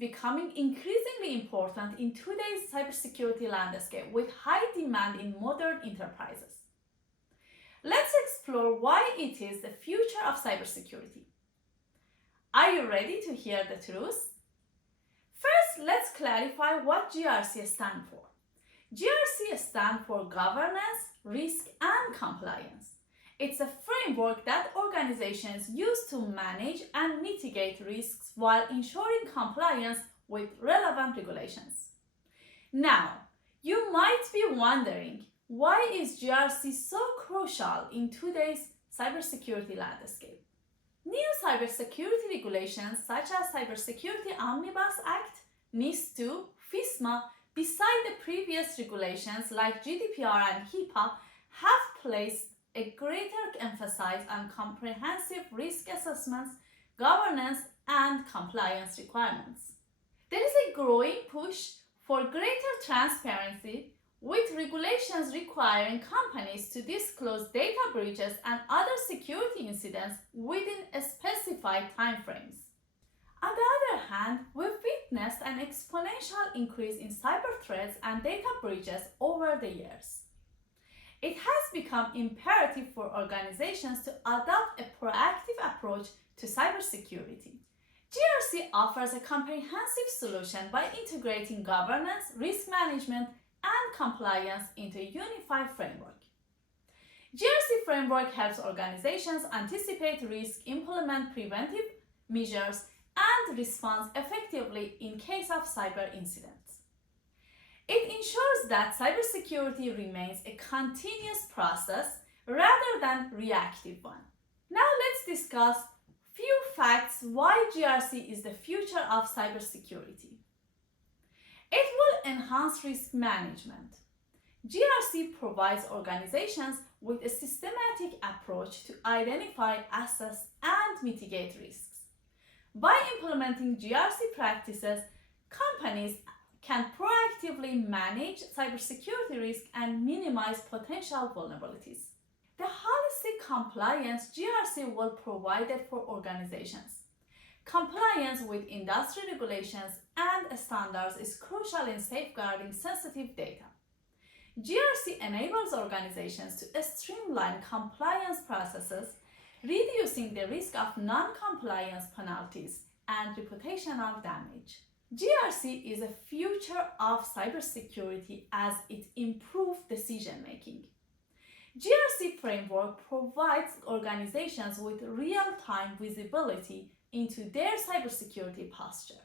becoming increasingly important in today's cybersecurity landscape with high demand in modern enterprises. Let's explore why it is the future of cybersecurity. Are you ready to hear the truth? First, let's clarify what GRC stands for. GRC stands for Governance, Risk, and Compliance. It's a framework that organizations use to manage and mitigate risks while ensuring compliance with relevant regulations. Now, you might be wondering, why is GRC so crucial in today's cybersecurity landscape? New cybersecurity regulations such as Cybersecurity Omnibus Act, NIS2, FISMA, beside the previous regulations like GDPR and HIPAA, have placed a greater emphasis on comprehensive risk assessments, governance, and compliance requirements. There is a growing push for greater transparency, with regulations requiring companies to disclose data breaches and other security incidents within specified timeframes. On the other hand, we've witnessed an exponential increase in cyber threats and data breaches over the years. It has become imperative for organizations to adopt a proactive approach to cybersecurity. GRC offers a comprehensive solution by integrating governance, risk management, and compliance into a unified framework. GRC framework helps organizations anticipate risk, implement preventive measures, and respond effectively in case of cyber incidents. It ensures that cybersecurity remains a continuous process rather than reactive one. Now let's discuss few facts why GRC is the future of cybersecurity. It will enhance risk management. GRC provides organizations with a systematic approach to identify, assess, and mitigate risks. By implementing GRC practices, companies can proactively manage cybersecurity risk and minimize potential vulnerabilities. The holistic compliance GRC will provide for organizations. Compliance with industry regulations and standards is crucial in safeguarding sensitive data. GRC enables organizations to streamline compliance processes, reducing the risk of non-compliance penalties and reputational damage. GRC is a future of cybersecurity as it improves decision-making. GRC framework provides organizations with real-time visibility into their cybersecurity posture.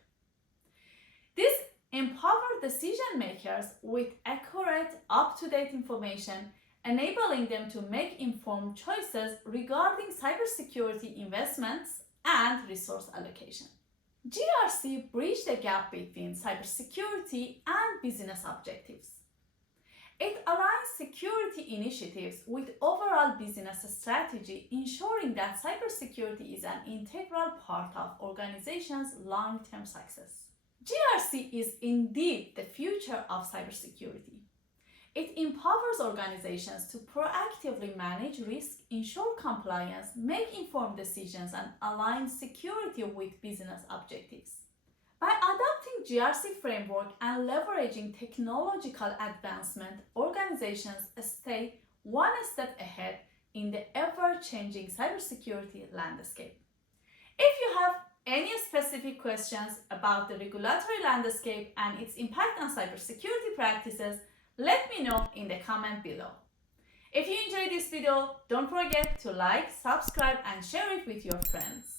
This empowers decision makers with accurate, up-to-date information, enabling them to make informed choices regarding cybersecurity investments and resource allocation. GRC bridges the gap between cybersecurity and business objectives. It aligns security initiatives with overall business strategy, ensuring that cybersecurity is an integral part of organizations' long-term success. GRC is indeed the future of cybersecurity. It empowers organizations to proactively manage risk, ensure compliance, make informed decisions, and align security with business objectives. By adopting GRC framework and leveraging technological advancement, organizations stay one step ahead in the ever-changing cybersecurity landscape. If you have any specific questions about the regulatory landscape and its impact on cybersecurity practices, let me know in the comment below. If you enjoyed this video, don't forget to like, subscribe, and share it with your friends.